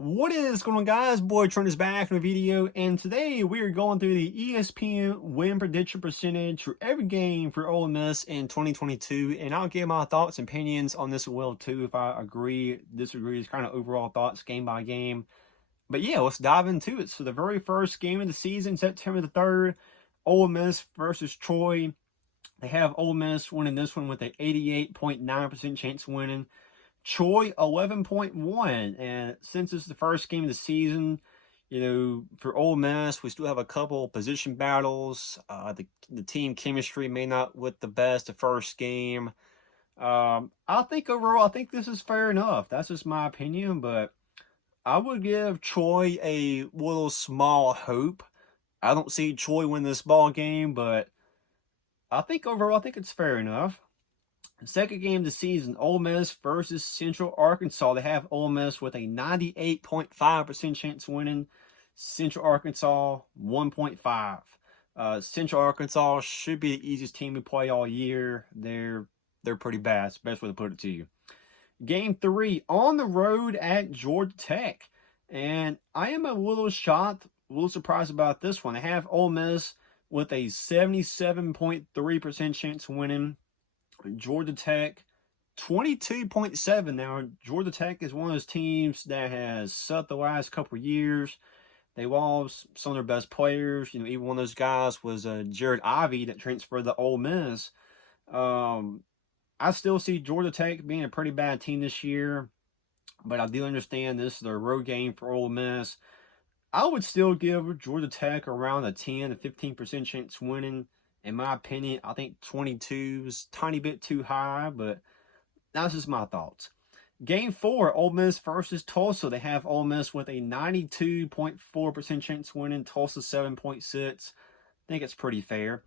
What is going on, guys? Boy Trent is back in a video, and today we are going through the ESPN win prediction percentage for every game for Ole Miss in 2022, and I'll give my thoughts and opinions on this as well too, if I agree, disagree, kind of overall thoughts game by game. But yeah, let's dive into it. So the very first game of the season, September the 3rd, Ole Miss versus Troy. They have Ole Miss winning this one with an 88.9% chance of winning. Troy 11.1, and since it's the first game of the season, for Ole Miss, we still have a couple position battles. The team chemistry may not look the best the first game. I think overall, I think this is fair enough. That's just my opinion, but I would give Troy a little small hope. I don't see Troy win this ball game, but I think overall, I think it's fair enough. Second game of the season, Ole Miss versus Central Arkansas. They have Ole Miss with a 98.5% chance of winning. Central Arkansas, 1.5. Central Arkansas should be the easiest team to play all year. They're pretty bad. It's the best way to put it to you. Game 3, on the road at Georgia Tech. And I am a little shocked, a little surprised about this one. They have Ole Miss with a 77.3% chance of winning. Georgia Tech, 22.7. Now, Georgia Tech is one of those teams that has sucked the last couple of years. They lost some of their best players. Even one of those guys was Jared Ivey that transferred to Ole Miss. I still see Georgia Tech being a pretty bad team this year, but I do understand this is their road game for Ole Miss. I would still give Georgia Tech around a 10 to 15% chance of winning. In my opinion, I think 22 is a tiny bit too high, but that's just my thoughts. Game 4, Ole Miss versus Tulsa. They have Ole Miss with a 92.4% chance winning, Tulsa 7.6. I think it's pretty fair.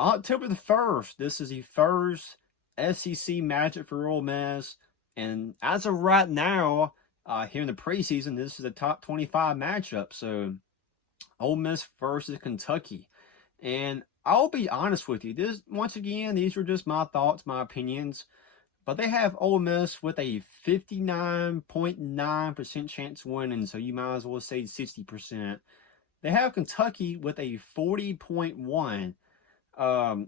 October the 1st, this is the first SEC matchup for Ole Miss. And as of right now, here in the preseason, this is a top 25 matchup. So, Ole Miss versus Kentucky. And I'll be honest with you. Once again, these are just my thoughts, my opinions. But they have Ole Miss with a 59.9% chance of winning, so you might as well say 60%. They have Kentucky with a 40.1. I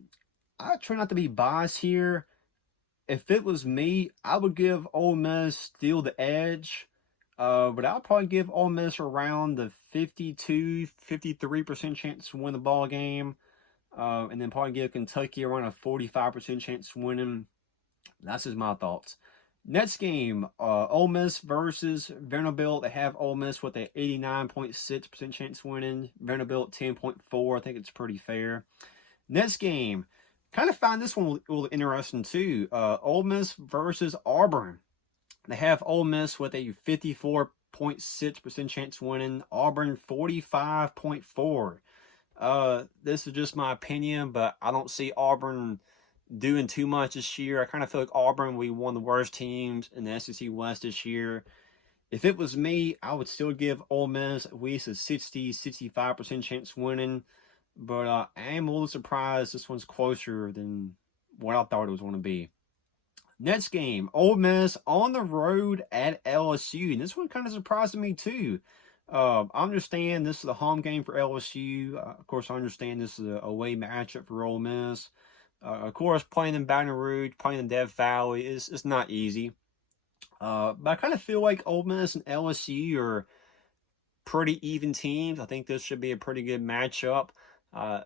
try not to be biased here. If it was me, I would give Ole Miss still the edge. But I'll probably give Ole Miss around the 52-53% chance to win the ball game. And then probably give Kentucky around a 45% chance of winning. That's just my thoughts. Next game, Ole Miss versus Vanderbilt. They have Ole Miss with an 89.6% chance of winning. Vanderbilt 10.4. I think it's pretty fair. Next game, kind of find this one a little interesting too. Ole Miss versus Auburn. They have Ole Miss with a 54.6% chance of winning. Auburn 45.4. This is just my opinion, but I don't see Auburn doing too much this year. I kind of feel like Auburn will be one of the worst teams in the SEC West this year. If it was me, I would still give Ole Miss at least a 60-65% chance of winning. But I am a little surprised this one's closer than what I thought it was going to be. Next game, Ole Miss on the road at LSU. And this one kind of surprised me too. I understand this is the home game for LSU. Of course, I understand this is a away matchup for Ole Miss. Of course, playing in Baton Rouge, playing in Death Valley is not easy. But I kind of feel like Ole Miss and LSU are pretty even teams. I think this should be a pretty good matchup.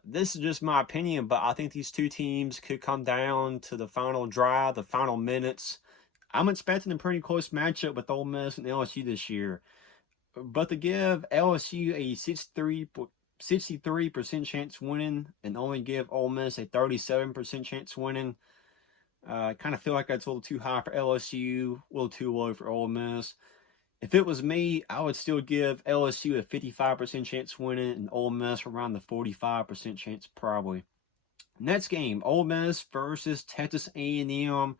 This is just my opinion, but I think these two teams could come down to the final drive, the final minutes. I'm expecting a pretty close matchup with Ole Miss and LSU this year. But to give LSU a 63% chance winning and only give Ole Miss a 37% chance winning, I kind of feel like that's a little too high for LSU, a little too low for Ole Miss. If it was me, I would still give LSU a 55% chance winning and Ole Miss around the 45% chance probably. Next game, Ole Miss versus Texas A&M.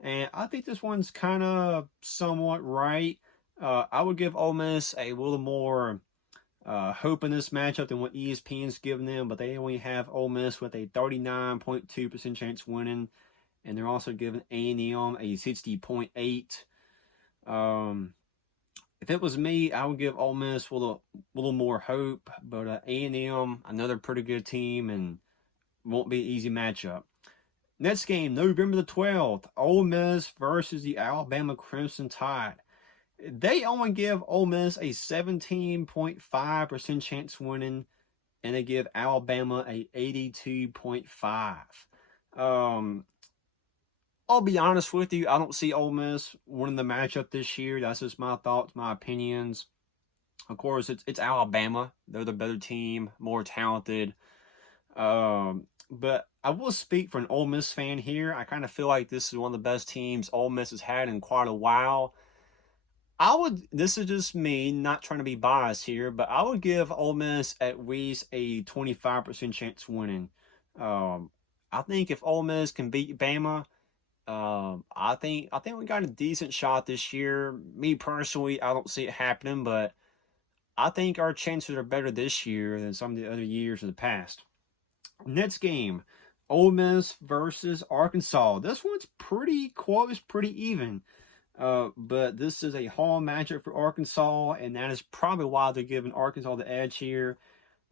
And I think this one's kind of somewhat right. I would give Ole Miss a little more hope in this matchup than what ESPN's giving them, but they only have Ole Miss with a 39.2% chance winning, and they're also giving A&M a 60.8. If it was me, I would give Ole Miss a little more hope. But A&M, another pretty good team, and won't be an easy matchup. Next game, November the 12th, Ole Miss versus the Alabama Crimson Tide. They only give Ole Miss a 17.5% chance winning, and they give Alabama a 82.5. I'll be honest with you, I don't see Ole Miss winning the matchup this year. That's just my thoughts, my opinions. Of course, it's Alabama. They're the better team, more talented. But I will speak for an Ole Miss fan here. I kind of feel like this is one of the best teams Ole Miss has had in quite a while. This is just me, not trying to be biased here, but I would give Ole Miss at least a 25% chance winning. I think if Ole Miss can beat Bama, I think we got a decent shot this year. Me personally, I don't see it happening, but I think our chances are better this year than some of the other years in the past. Next game, Ole Miss versus Arkansas. This one's pretty close, pretty even. But this is a home matchup for Arkansas, and that is probably why they're giving Arkansas the edge here.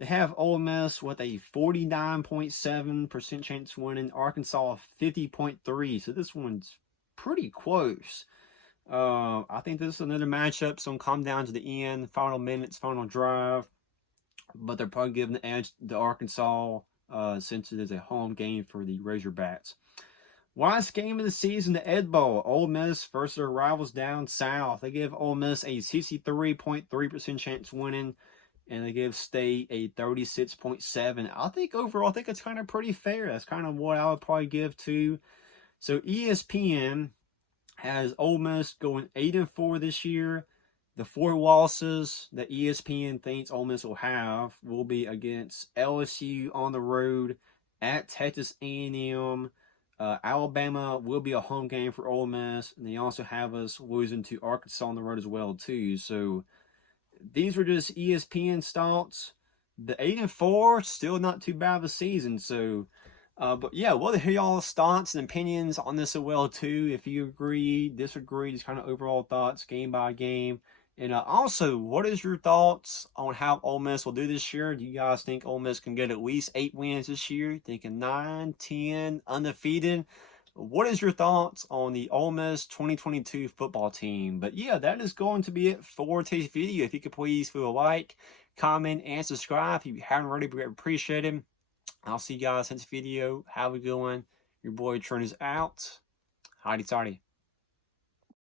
They have Ole Miss with a 49.7% chance winning, Arkansas 50.3%. So this one's pretty close. I think this is another matchup. So come down to the end, final minutes, final drive. But they're probably giving the edge to Arkansas since it is a home game for the Razorbacks. Last game of the season, the Ed Bowl, Ole Miss versus their rivals down south. They give Ole Miss a 63.3% chance winning, and they give State a 36.7%. I think overall, it's kind of pretty fair. That's kind of what I would probably give to. So ESPN has Ole Miss going 8-4 this year. The 4 losses that ESPN thinks Ole Miss will have will be against LSU on the road, at Texas A&M. Alabama will be a home game for Ole Miss, and they also have us losing to Arkansas on the road as well too. So these were just ESPN's thoughts. The 8-4 still not too bad of a season. So, but yeah, we'll hear y'all's thoughts and opinions on this as well too. If you agree, disagree, just kind of overall thoughts game by game. And also, what is your thoughts on how Ole Miss will do this year? Do you guys think Ole Miss can get at least 8 wins this year? Thinking 9, 10, undefeated? What is your thoughts on the Ole Miss 2022 football team? But yeah, that is going to be it for today's video. If you could please leave a like, comment, and subscribe if you haven't already, we appreciate it. I'll see you guys in this video. Have a good one. Your boy Trent is out. Howdy, toddy.